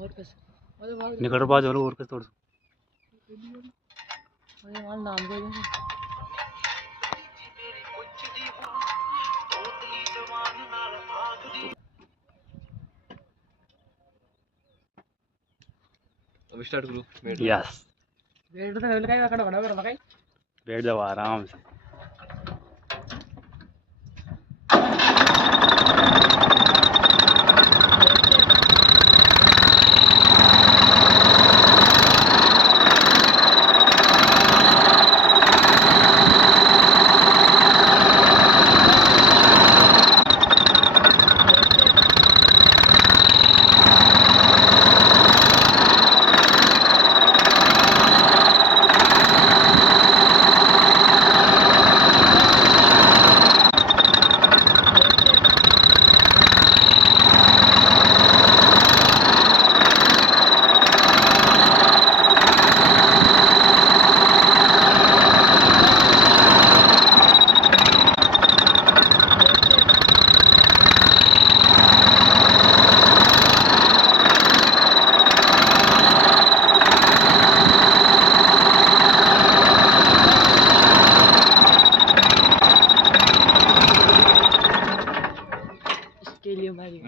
और कैसे निकल बाज वालों और कैसे तोड़ नाम दे अब स्टार्ट करो। यस वेट तो लगाई खड़ा खड़ा कर लगाई बैठ जाओ आराम से। इसके लिए भाई